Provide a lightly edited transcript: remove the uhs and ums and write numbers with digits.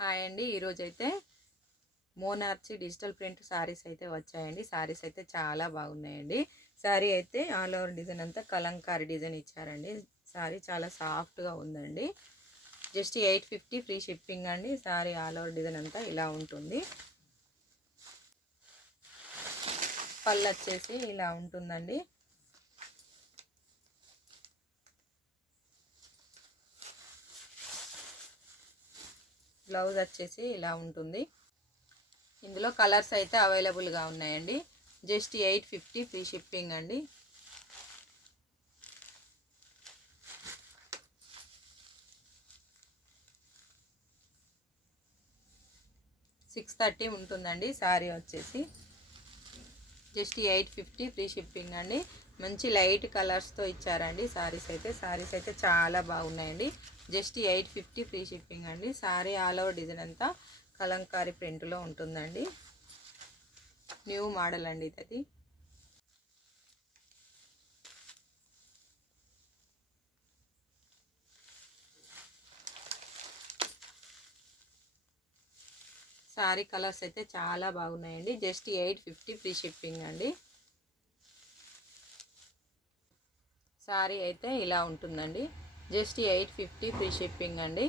Hi అండి. ఈరోజైతే మోనార్చి digital print saris అయితే వచ్చాయండి. శారీస్ అయితే చాలా బాగున్నాయండి. శారీ అయితే ఆల్ ఓవర్ డిజైన్ అంతా కలంకారీ డిజైన్ ఇచ్చారండి. శారీ చాలా సాఫ్ట్గా ఉందండి. జస్ట్ 850 ఫ్రీ షిప్పింగ్ అండి. శారీ ఆల్ ఓవర్ డిజైన్ అంతా ఇలా ఉంటుంది. పళ్ళు వచ్చేసి ఇలా ఉంటుందండి. బ్లౌజ్ వచ్చేసి ఇలా ఉంటుంది. ఇందులో కలర్స్ అయితే అవైలబుల్గా ఉన్నాయండి. జస్ట్ 850 ఫ్రీ షిప్పింగ్ అండి. $630 ఉంటుందండి. శారీ వచ్చేసి జస్ట్ 850 ఫ్రీ షిప్పింగ్ అండి. మంచి లైట్ కలర్స్తో ఇచ్చారండి శారీస్ అయితే చాలా బాగున్నాయండి. జస్ట్ 850 ఫ్రీ షిప్పింగ్ అండి. శారీ ఆల్ ఓవర్ డిజైన్ అంతా కలంకారీ ప్రింట్లో ఉంటుందండి. న్యూ మోడల్ అండి ఇది. శారీ కలర్స్ అయితే చాలా బాగున్నాయండి. జస్ట్ 850 ఫ్రీ షిప్పింగ్ అండి. శారీ అయితే ఇలా ఉంటుందండి. జస్ట్ 850 ఫ్రీ షిప్పింగ్ అండి.